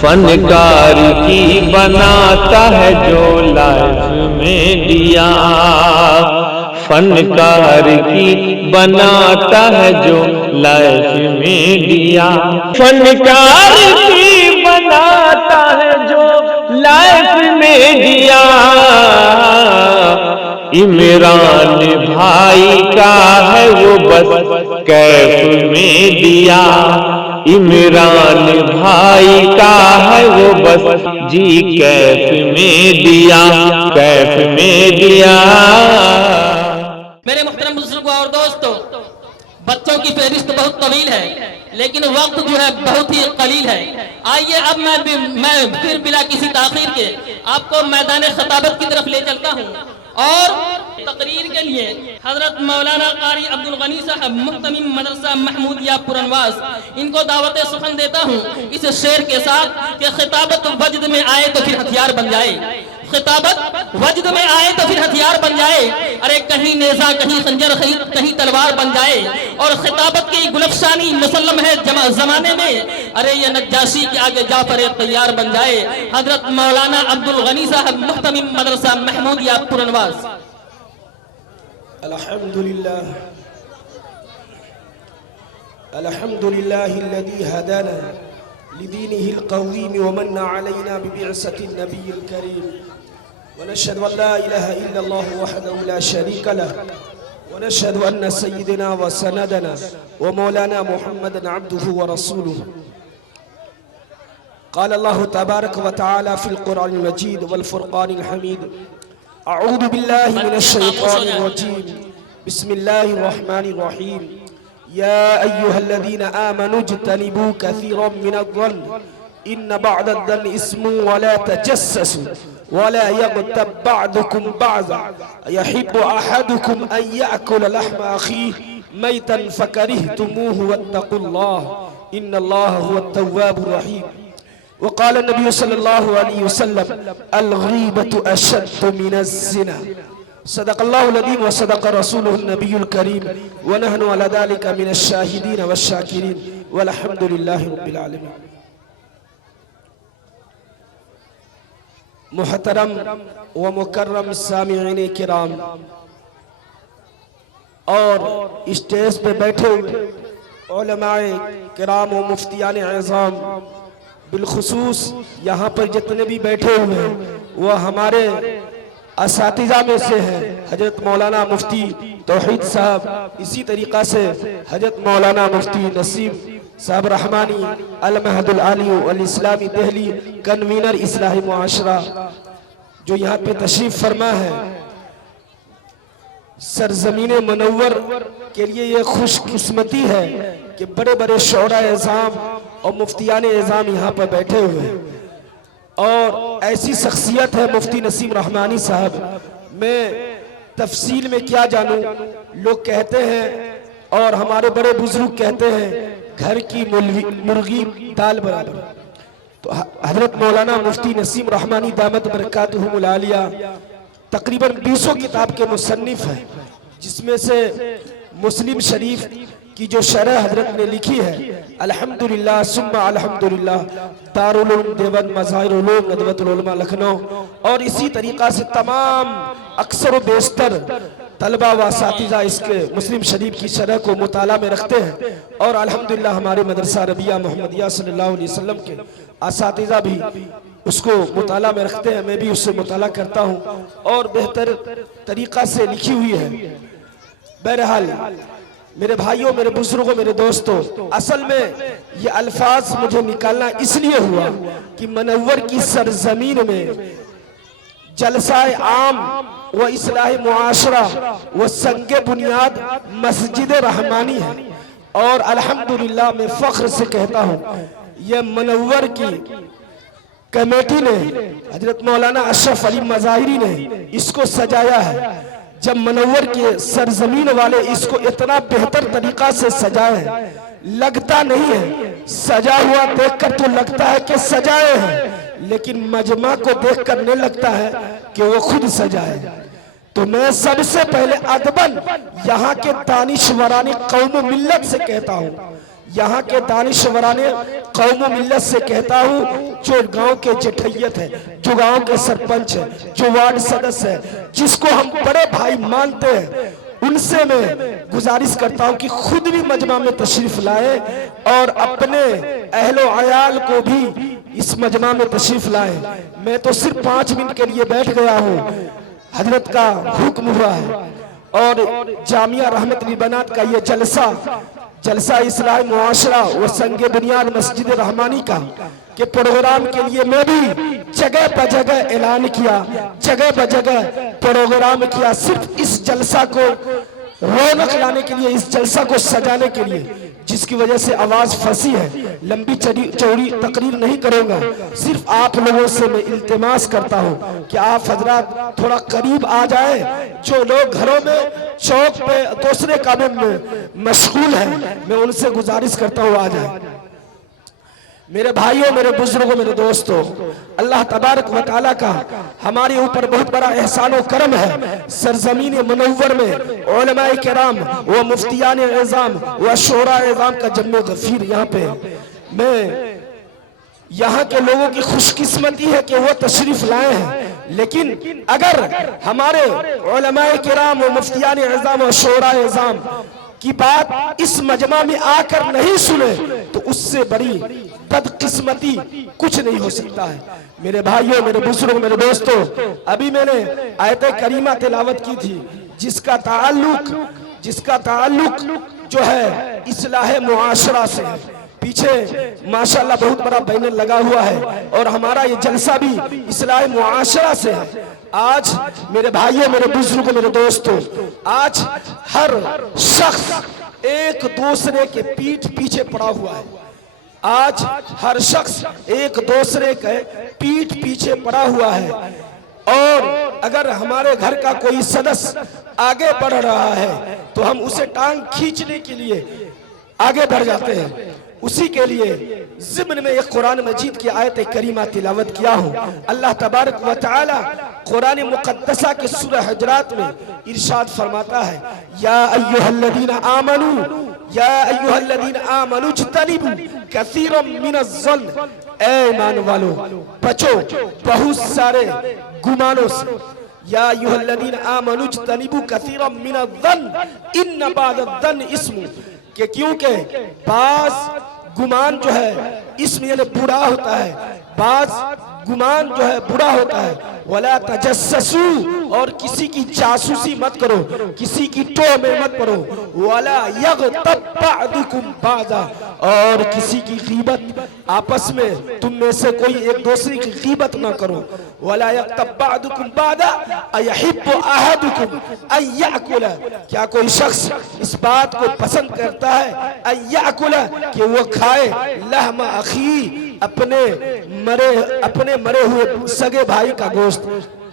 फनकार की बनाता है जो लाइफ में दिया, फनकार की बनाता है जो लाइफ में दिया, फनकार की बनाता है जो लाइफ में दिया। इमरान भाई का है वो बस कैफ में दिया, इमरान भाई का है वो बस जी कैफ में दिया, कैफ में दिया। मेरे मोहतरम बुजुर्गों और दोस्तों, बच्चों की फहरिस्त बहुत तवील है लेकिन वक्त जो है बहुत ही कलील है। आइए अब मैं फिर बिला किसी ताखीर के आपको मैदान खताबत की तरफ ले चलता हूँ और तकरीर के लिए हजरत मौलाना कारी अब्दुल गनी साहब मुहतमिम मदरसा महमूदिया पुरनवास इनको दावत सुखन देता हूँ इस शेर के साथ कि खिताबत वजद में आए तो फिर हथियार बन जाए, खिताबत वजद में आए तो फिर हथियार बन जाए। अरे कहीं नेजा कहीं खंजर कहीं तलवार बन जाए और खिताबत की गुलफशानी मुसल्लम है जमाने में। अरे ये नज्जाशी के आगे जाफर तैयार बन जाए। हजरत मौलाना अब्दुल गनी साहब मुहतमिम मदरसा महमूदिया पुरनवास। अल्हम्दुलिल्लाह अल्हम्दुलिल्लाहिल्लज़ी हदाना लिदीनिहिल क़वीम व मन्ना अलैना बिबिअसतिन नबिय्यिल करीम व नशहदु अन ला इलाहा इल्लल्लाह वहदहु ला शरीका लह व नशहदु अन्न सय्यिदना व सनदना व मौलाना मुहम्मदन अब्दुहु व रसूलुहु। क़ाल अल्लाहु तबारक व तआला फ़िल क़ुरआनिल मजीद वल फ़ुरक़ानिल हमीद। अऊज़ु बिल्लाहि मिनश शैतानिर रजीम। बिस्मिल्लाहिर रहमानिर रहीम। या अय्युहल्लज़ीना आमनू इज्तनिबू कसीरम मिनज़-ज़न्न इन्न बअदज़-ज़न्नि इस्मुन व ला तजस्ससू व ला यग़्तब बअदुकुम बअज़ा यहिब्बु अहदुकुम अन यअकुल लहम अख़ीहि मैतन फ़करिहतुमूहु वत्तक़ुल्लाह इन्नल्लाह हुवत-तव्वाबुर रहीम। वक़ाल नबी सल्लल्लाहु अलैहि वसल्लम अल-ग़ीबतु अशद्दु मिनज़-ज़िना। सदक़ल्लाहुल अज़ीम व सदक़ रसूलुहुन नबियुल करीम व नहनु अला ज़ालिका मिनश शाहिदीन वश-शाकिरीन वल्हम्दुलिल्लाहि रब्बिल आलमीन। मुहतरम व मुकर्रम सामिईन किराम और स्टेज पे बैठे हुए उलमाए किराम व मुफ्तियान एज़ाम, बिलखुसूस यहाँ पर जितने भी बैठे हुए हैं वह हमारे असातिज़ा में से हैं। हजरत मौलाना मुफ्ती तौहीद साहब, इसी तरीक़ा से हजरत मौलाना मुफ्ती नसीम साहब रहमानी अल-महदुल आली अल इस्लामी दिल्ली कन्वीनर इस्लाही मुआशरा जो यहाँ पे तशरीफ़ फरमा है। सरज़मीन मुनव्वर के लिए ये खुशकिस्मती है कि बड़े बड़े शोरा एज़ाम और मुफ्तियान एज़ाम यहाँ पर बैठे हुए हैं और ऐसी शख्सियत है मुफ्ती नसीम रहमानी साहब। मैं तफसील में क्या जानूं, लोग कहते हैं और हमारे बड़े बुजुर्ग कहते हैं घर की मुर्गी दाल बराबर। तो हजरत मौलाना मुफ्ती नसीम रहमानी दामत बरकातुहुमुल आलिया तकरीबन 200 किताब के मुसन्निफ हैं, जिसमें से मुस्लिम शरीफ की जो शरह हजरत ने लिखी है अल्हम्दुलिल्लाह सुम्मा अल्हम्दुलिल्लाह, दारुल उलूम देवबंद, मज़ाहिरुल उलूम नदवतुल उलमा लखनऊ, और इसी तरीक़ा से तमाम अक्सर व बेशतर तलबा व असातिज़ा इसके मुस्लिम शरीफ की शरह को मुताला में रखते हैं। और अल्हम्दुलिल्लाह हमारे मदरसा रबिया मोहम्मदिया सल्लल्लाहु अलैहि वसल्लम के असातिज़ा भी उसको मुताला में रखते हैं। मैं भी उससे मुताला करता हूँ और बेहतर तरीक़ा से लिखी हुई है। बहरहाल मेरे भाइयों, मेरे बुजुर्गों, मेरे दोस्तों, असल में ये अल्फाज मुझे निकालना इसलिए हुआ कि मनव्वर की सरजमीन में जलसाए आम व इस्लाह मुआशरा व संगे बुनियाद मस्जिद रहमानी है। और अल्हम्दुलिल्लाह मैं फख्र से कहता हूँ ये मनव्वर की कमेटी ने, हजरत मौलाना अशरफ अली मज़ाहिरी ने इसको सजाया है। जब मनव्वर के सरजमीन वाले इसको इतना बेहतर तरीका से सजाए हैं, लगता नहीं है सजा हुआ देखकर तो लगता है कि सजाए हैं, लेकिन मजमा को देखकर नहीं लगता है कि वो खुद सजाए। तो मैं सबसे पहले अदबन यहाँ के दानिशवरानी कौम मिल्लत से कहता हूँ, यहाँ के दानिशवराने कौम मिल्लत से कहता हूँ, जो गांव के जेठैयत है, जो गांव के सरपंच है, जो वार्ड सदस्य है, जिसको हम बड़े भाई मानते हैं, उनसे मैं गुजारिश करता हूं कि खुद भी मजमा में तशरीफ लाए और अपने अहलो अयाल को भी इस मजमा में तशरीफ लाए। मैं तो सिर्फ 5 मिनट के लिए बैठ गया हूं, हजरत का हुक्म हुआ है। और जामिया रहमत अल बनात का ये जलसा इस्लाह मुआशरा और संगे बुनियाद मस्जिद रहमानी का के प्रोग्राम के लिए मैं भी जगह पर जगह ऐलान किया, जगह पर जगह प्रोग्राम किया, सिर्फ इस जलसा को रौनक लाने के लिए, इस जलसा को सजाने के लिए, जिसकी वजह से आवाज फंसी है। लंबी चौड़ी तकरीर नहीं करूंगा, सिर्फ आप लोगों से मैं इल्तिमास करता हूं कि आप हजरात थोड़ा करीब आ जाए। जो लोग घरों में, चौक पे, दूसरे कामों में मशगूल हैं, मैं उनसे गुजारिश करता हूं आ जाए। मेरे भाइयों, मेरे बुजुर्गों, मेरे दोस्तों, अल्लाह तबारक व तआला का हमारे ऊपर बहुत बड़ा एहसान और करम है। सरजमीन मुनव्वर में उलमाए किराम व मुफ्तियान एज़ाम व शोरा एज़ाम का जम्मे गफीर यहाँ पे मैं, यहाँ के लोगों की खुशकिस्मती है कि वो तशरीफ लाए हैं। लेकिन अगर हमारे उलमाए किराम व मुफ्तियान एज़ाम व शोरा एज़ाम की बात इस मजमा में आकर नहीं सुने तो उससे बड़ी बदकिस्मती कुछ नहीं हो सकता है। मेरे भाइयों, मेरे बुजुर्गों, मेरे दोस्तों, अभी मैंने आयत करीमा तिलावत की थी जिसका ताल्लुक जो है इस्लाह मुआशरा से है। पीछे माशाल्लाह बहुत बड़ा बैनर लगा हुआ है और हमारा ये जलसा भी इस्लाह मुआशरा से है। आज मेरे भाइयों, मेरे बुजुर्गों, मेरे दोस्तों, आज हर शख्स एक दूसरे के पीठ पीछे पड़ा हुआ है। आज हर शख्स एक दूसरे के पीठ पीछे पड़ा हुआ है। और अगर हमारे घर का कोई सदस्य आगे बढ़ रहा है तो हम उसे टांग खींचने के लिए आगे बढ़ जाते हैं। उसी के लिए ज़िम्न में एक कुरान मजीद की आयत करीमा तिलावत किया हूँ। अल्लाह तबारक व तआला कुरान मुक़द्दसा के सूरह हुजरात में इरशाद फरमाता है, या अय्युहल्लज़ीना आमनू इज्तनिबू कसीरम मिनज़्ज़न्न, ऐ ईमान वालों बचो बहुत सारे गुमानों से। या अय्युहल्लज़ीना आमनू इज्तनिबू कसीरम मिनज़्ज़न्न इन्न बादज़्ज़न्न इस्म, कि क्योंकि बाज गुमान जो है इसमें यानी बुरा होता है, बाज गुमान जो है बुरा होता है। वला तजस्ससू, और किसी की जासूसी मत करो, किसी की टोह में मत पड़ो। वला यग़तब बअदुकुम बाज़ा, और किसी की गीबत, आपस में तुम में से कोई एक दूसरे की गीबत ना करो। वला यग़तब बअदुकुम बाज़ा अयहिब्बु अहदुकुम अन याकुला, क्या कोई शख्स इस बात को पसंद करता है अन याकुला कि वो खाए लहमा अखी, अपने मरे हुए सगे भाई का गोश्त।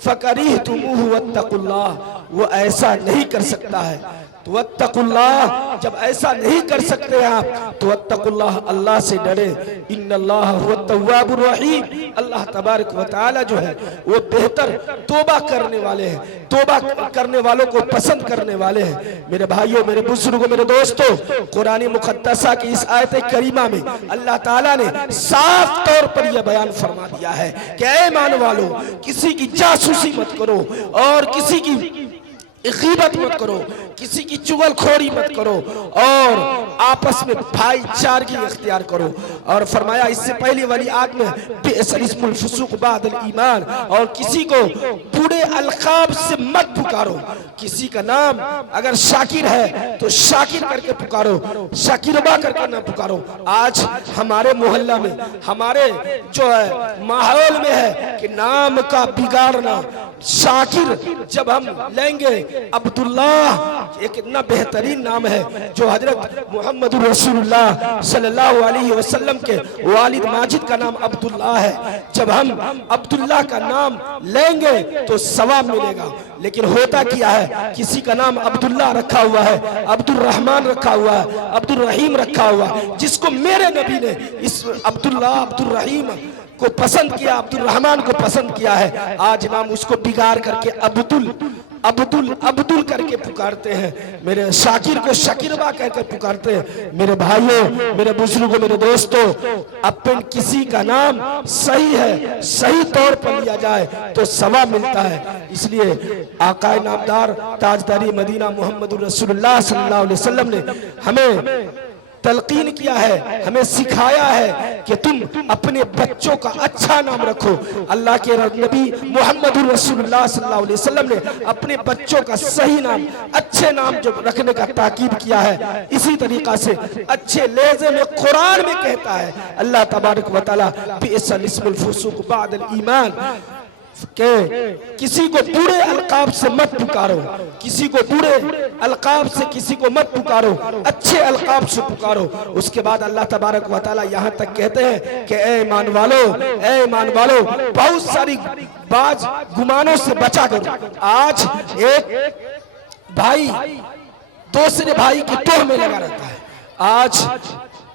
फकरीहतुमूहु वत्तकुल्लाह, वो ऐसा नहीं कर सकता है तो वत्तकुल्लाह, जब ऐसा नहीं कर सकते आप तो वत्तकुल्लाह, अल्लाह से डरे। इन्नल्लाह हुवत तव्वाबुर रहीम, अल्लाह तबारक व तआला जो है वो बेहतर तौबा करने वाले हैं, तौबा करने वालों को पसंद करने वाले हैं। मेरे भाइयों, मेरे बुजुर्गों, मेरे दोस्तों, कुरान मुक़द्दसा की इस आयत करीमा में अल्लाह ताला ने साफ तौर पर यह बयान फरमा दिया है कि ऐ ईमान वालों, किसी की जासूसी मत करो और किसी की गीबत मत करो, किसी की चुगलखोरी मत करो और आपस में भाईचारगी इख्तियार करो। और फरमाया इससे पहले वाली आयत में बिअसल इस्मुल फुसूक बादल ईमान, और किसी को बुरे अलकाब से मत पुकारो। किसी का नाम अगर शाकिर है तो शाकिर करके पुकारो, शाकिरबा करके ना पुकारो। आज हमारे मोहल्ला में, हमारे जो है माहौल में है कि नाम का बिगाड़ना। शाकिर जब हम लेंगे, अब्दुल्लाह एक इतना बेहतरीन नाम है जो हजरत मोहम्मद रसूलुल्लाह सल्लल्लाहु अलैहि वसल्लम के वालिद माजिद का नाम अब्दुल्लाह है। जब हम अब्दुल्लाह का नाम लेंगे तो सवाब मिलेगा। लेकिन होता क्या है, किसी का नाम अब्दुल्लाह रखा हुआ है, अब्दुल रहमान रखा हुआ है, अब्दुल रहीम रखा हुआ है, जिसको मेरे नबी ने इस अब्दुल्लाह, अब्दुल रहीम को पसंद किया, अब्दुल रहमान को पसंद किया है। आज नाम उसको बिगाड़ करके अब्दुल अब्दुल करके पुकारते हैं, मेरे शाकिर को शकीरबा कहकर पुकारते हैं। मेरे भाइयों, मेरे बुजुर्गों, मेरे दोस्तों, अपन किसी का नाम सही है, सही तौर पर लिया जाए तो सवाब मिलता है। इसलिए आका नामदार ताजदारी मदीना मोहम्मद रसूलुल्लाह सल्लल्लाहु अलैहि वसल्लम ने हमें तलकीन किया है, हमें सिखाया है कि तुम अपने बच्चों का अच्छा नाम रखो। अल्लाह के नबी मोहम्मद रसूलुल्लाह सल्लल्लाहु अलैहि वसल्लम ने अपने बच्चों का सही नाम, अच्छे नाम जो रखने का ताकीद किया है। इसी तरीका से अच्छे लहजे में कुरान में कहता है अल्लाह तबारक व तआला बिइसल इस्मुल फुसूक बादल ईमान के किसी को बुरे अलकाब से मत पुकारो, किसी को बुरे अलकाब से किसी को मत पुकारो, अच्छे अलकाब से पुकारो। उसके बाद अल्लाह तबारक व तआला यहाँ तक कहते हैं कि ए ईमान वालो, ए ईमान वालो, बहुत सारी बाज गुमानों से बचा करो। आज एक भाई दूसरे भाई की टोह में लगा रहता है। आज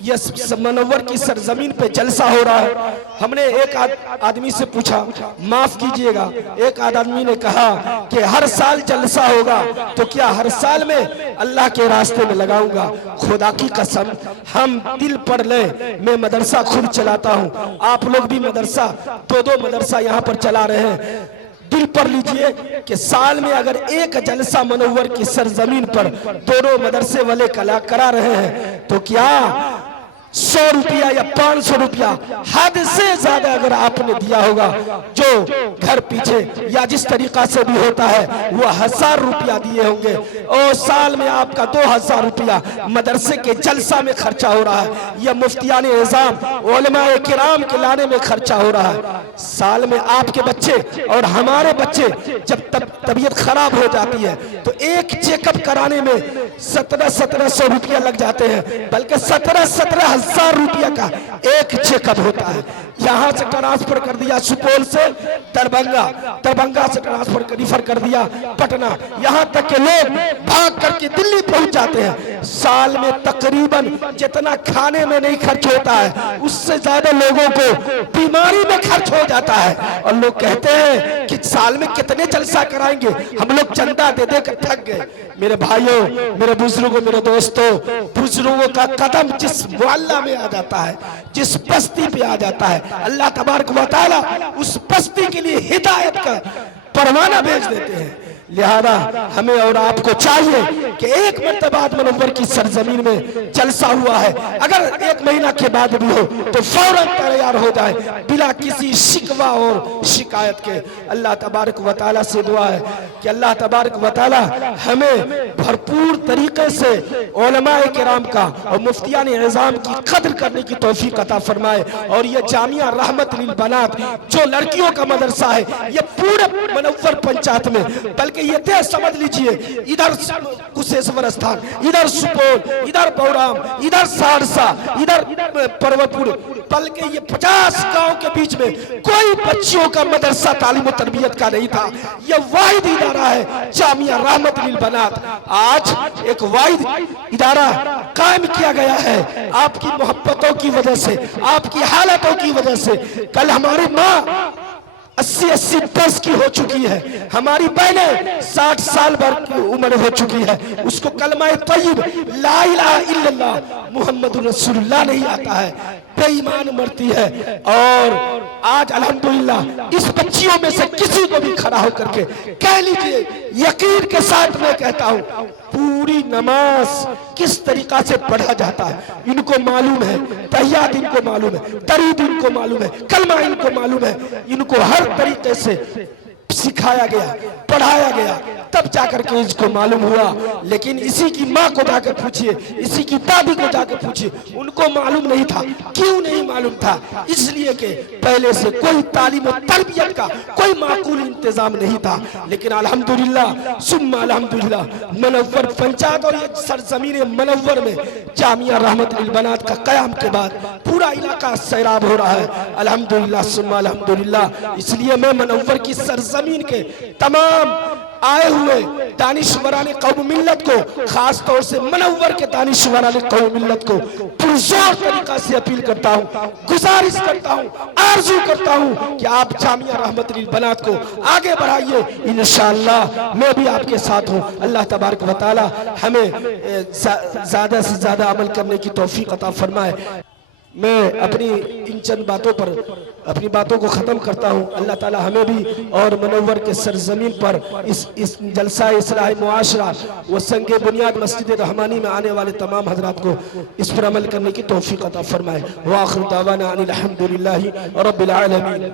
ये मनव्वर की सरजमीन पे जलसा हो रहा है। हमने एक आदमी से पूछा, माफ कीजिएगा, एक आदमी ने कहा कि हर साल जलसा होगा तो क्या हर साल में अल्लाह के रास्ते में लगाऊंगा? खुदा की कसम, हम दिल पर ले, मैं मदरसा खुद चलाता हूँ, आप लोग भी मदरसा, दो मदरसा यहाँ पर चला रहे हैं। दिल पर लीजिए कि साल में अगर एक जलसा मनव्वर की सरजमीन पर दोनों मदरसे वाले कला करा रहे हैं तो क्या 100 रुपया या 500 रुपया हद से ज्यादा अगर आपने दिया होगा, जो घर पीछे या जिस तरीका से भी होता है वो 1000 रुपया दिए होंगे, और साल में आपका 2000 रुपया मदरसे के जलसा में खर्चा हो रहा है, या मुफ्तियान निज़ाम उलमाए किराम के लाने में खर्चा हो रहा है। साल में आपके बच्चे और हमारे बच्चे जब तबीयत खराब हो जाती है तो एक चेकअप कराने में 1700 रुपया लग जाते हैं, बल्कि 17,000 रुपया का एक चेकअप होता है। यहाँ से ट्रांसफर कर दिया सुपौल से दरभंगा, दरभंगा से ट्रांसफर रिफर कर दिया पटना, यहाँ तक के लोग भाग करके दिल्ली पहुंच जाते हैं। साल में तकरीबन जितना खाने में नहीं खर्च होता है उससे ज्यादा लोगों को बीमारी में खर्च हो जाता है। और लोग कहते हैं कि साल में कितने जलसा कराएंगे, हम लोग चंदा दे दे कर थक गए। मेरे भाइयों, मेरे बुजुर्गों, मेरे दोस्तों, बुजुर्गों का कदम जिस मोहल्ला में आ जाता है, जिस बस्ती पे आ जाता है, अल्लाह तबारक व तआला उस बस्ती के लिए हिदायत का परवाना भेज देते हैं। लिहाजा हमें और आपको चाहिए कि एक मर्तबा मनव्वर की सरजमीन में जलसा हुआ है, अगर 1 महीना के बाद भी हो तो फौरन तैयार हो जाए बिना किसी शिकवा और शिकायत के। अल्लाह तबारक व तआला से दुआ है कि अल्लाह तबारक व तआला हमें भरपूर तरीके से उलमाए किराम का और मुफ्तियान निज़ाम की कदर करने की तौफीक अता फरमाए। और ये जामिया रहमत लिल बनात जो लड़कियों का मदरसा है, ये पूरे मनव्वर पंचायत में, बल्कि ये तय समझ लीजिए, इधर कुशेश्वर स्थान, इधर सुपौल, इधर बौराम, इधर सहरसा, इधर पर्वतपुर, बल्कि ये 50 गांव के बीच में कोई बच्चियों का मदरसा तालीम और तरबियत का नहीं था। ये वाहिद इदारा है जामिया रहमत लिल बनात। आज एक वाहिद इदारा कायम किया गया है आपकी मोहब्बतों की वजह से, आपकी हालतों की वजह से। कल हमारी माँ 80 वर्ष की हो चुकी है, हमारी बहनें 60 साल भर की उम्र हो चुकी है, उसको कलमा तय्यब ला इलाहा इल्लल्लाह मुहम्मदुर रसूलुल्लाह नहीं आता है, बेईमान मरती है। और आज अल्हम्दुलिल्लाह इस बच्चियों में से किसी को भी खड़ा होकर के कह लीजिए, यकीन के साथ मैं कहता हूँ, पूरी नमाज किस तरीका से पढ़ा जाता है इनको मालूम है, तहियात इनको मालूम है, दरूद इनको मालूम है, कलमा इनको मालूम है, इनको हर तरीके से सिखाया गया, पढ़ाया गया, तब जाकर के इसको मालूम हुआ। लेकिन इसी की माँ को जाकर पूछिए, इसी की दादी को जाकर पूछिए, उनको मालूम नहीं था। क्यों नहीं मालूम था? इसलिए कि पहले से कोई तालीम और तरबियत का कोई माकूल इंतजाम नहीं था। लेकिन अल्हम्दुलिल्लाह सुम्मा अल्हम्दुलिल्लाह मनव्वर पंचायत और ये सरजमीन मनव्वर में जामिया रहमत लिल बनात का कयाम के बाद पूरा इलाका सैराब हो रहा है। अल्हम्दुलिल्लाह सुम्मा अल्हम्दुलिल्लाह। इसलिए मैं मनव्वर की सरजमीन के तमाम आए हुए दानिशवरान कौम मिल्लत को, खास तौर से मनव्वर के दानिशवरान कौम मिल्लत को पुरजोर तरीका से अपील करता हूँ, गुजारिश करता हूँ, आरजू करता हूँ कि आप जामिया रहमत लिल बनात को आगे बढ़ाइए। इंशाअल्लाह मैं भी आपके साथ हूँ। अल्लाह तबारक व तआला हमें ज्यादा से ज्यादा अमल करने की तौफीक अता फरमाए। मैं अपनी इन चंद बातों पर अपनी बातों को ख़त्म करता हूँ। अल्लाह ताला हमें भी और मनव्वर के सरजमीन पर इस जलसा इस्लाह मुआशरा व संगे बुनियाद मस्जिद रहमानी में आने वाले तमाम हजरात को इस पर अमल करने की तौफीक अता फरमाए। व आखिर दावाना अनिल हम्दुलिल्लाहि रब्बिल आलमीन।